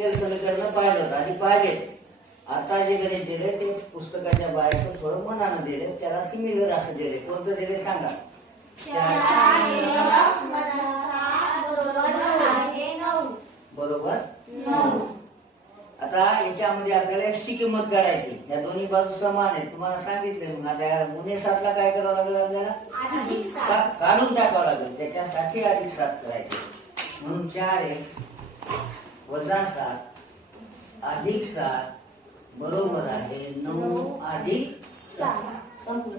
Excel समीकरण पाहिलं आणि पाहिले. आता जे गणित दिले ते पुस्तकाच्या बाहेरचं थोडं मनानं दिले त्याला सिमिलर असं दिले कोणतं दिले सांगा? बरोबर? आता याच्यामध्ये आपल्याला एक्सची किंमत काढायची. या दोन्ही बाजू समान आहेत. तुम्हाला सांगितले मग आता गुन्हे सातला काय करावं लागेल आपल्याला? काढून टाकावं लागेल. त्याच्यासाठी अधिक सात करायचे. म्हणून चार एक्स वजा सात अधिक सात बरोबर आहे नऊ अधिक सात संपलं.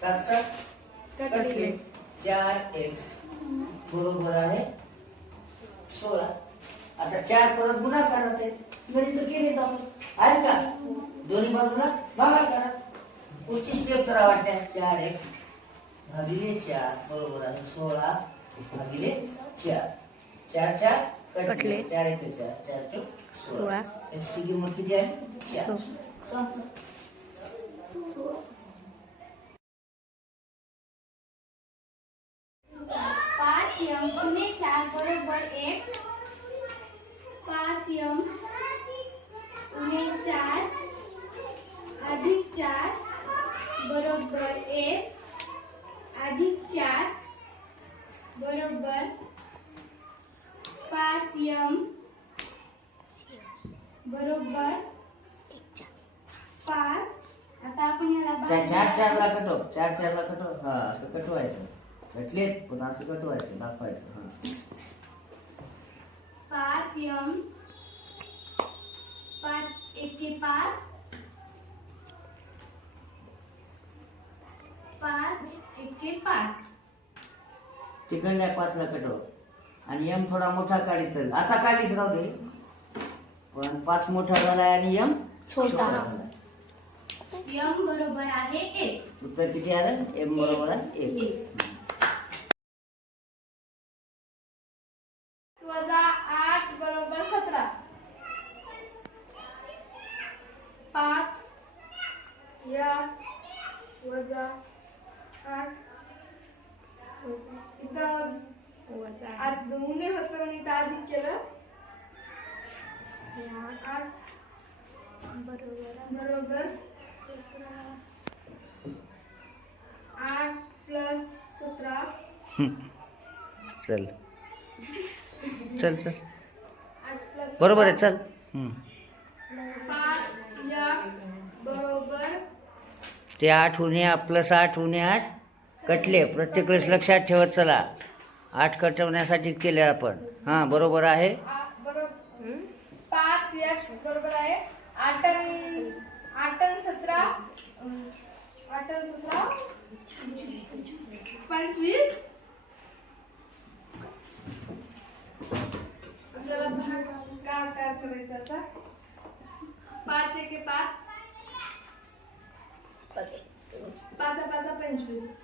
सात सात. कटले चार एक्स बरोबर आहे सोळा. आता चार परत गुन्हा करत आहे घरी तर केले आपण. आहे का? दोन्ही बाजूला भागा करा. पुढची स्टेप करा वाटते चार एक्स भागिले चार बरोबर आहे सोळा भागिले चार. चार चार. कटले चार एक चार चार चौक सोळा. किंमत किती आहे पाच यम गुणे चार बरोबर एक. पाच यम गुणे चार अधिक चार बरोबर एक. अधिक चार बरोबर पाच यम. बरोबर. पाच. आता आपण याला चार चार ला कटव. चार चार ला कटव. हा असं कटवायचं. कटलेत पण असं कटवायचं दाखवायचं हा. पाच यम. पाच एके पाच. पाच एके पाच. तिकडल्या पाचला कटव. आणि यम थोडा मोठा काढी चल आता काढीच राहू दे. पण पाच मोठा झालाय आणि यम छोटा. यम बरोबर आहे एक. उत्तर किती आलं? एम बरोबर आहे एक. वजा आठ बरोबर सतरा. पाच. या वजा आठ. इथं आठ दोन्ही होतं आणि इथं अधिक केलं. आठ. बरोबर. आठ प्लस सतरा. चल. चल चल. आठ बरोबर आहे चल. बरोबर. ते आठ उन्हे प्लस आठ उन्हे आठ. कटले. प्रत्येक वेळेस लक्षात ठेवत चला. आठ कटवण्यासाठी केले आपण. हां बरोबर आहे? बरोबर पाच एक्स बरोबर आहे. आठन आठन सतरा. अं, आठन सतरा. पंचवीस. आपल्याला भाग का काय करायचं आता? पाच एके पाच. पाच पाच पंचवीस.